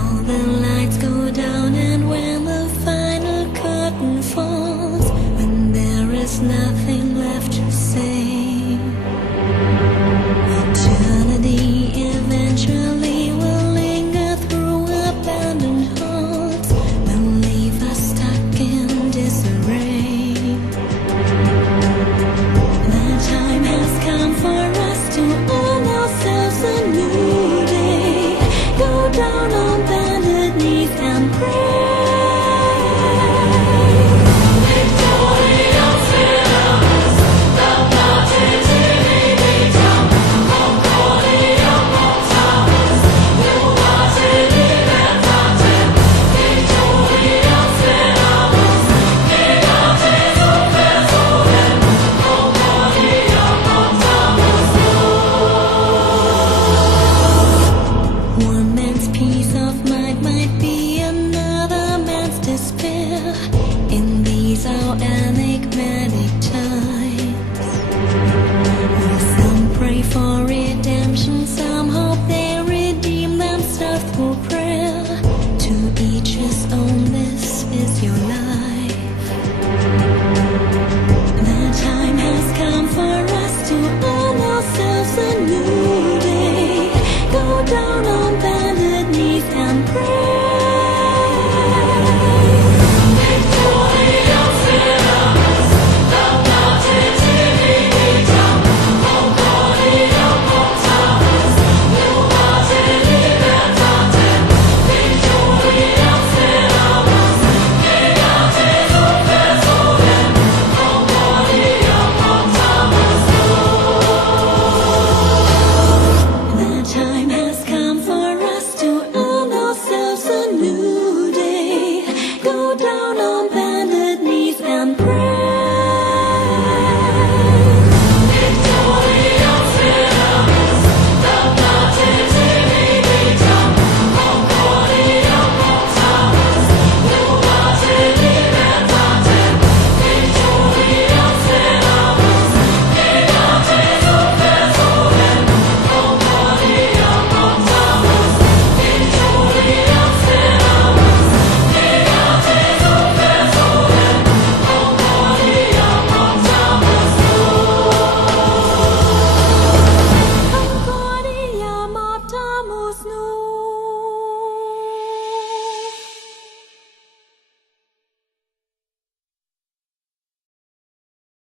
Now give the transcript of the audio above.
All the lights go down, and when the final curtain falls, when there is nothing left to say, eternity eventually will linger through abandoned halls, will leave us stuck in disarray. The time has come for us to earn ourselves a new day. Go down on bended knees and pray. One man's peace of mind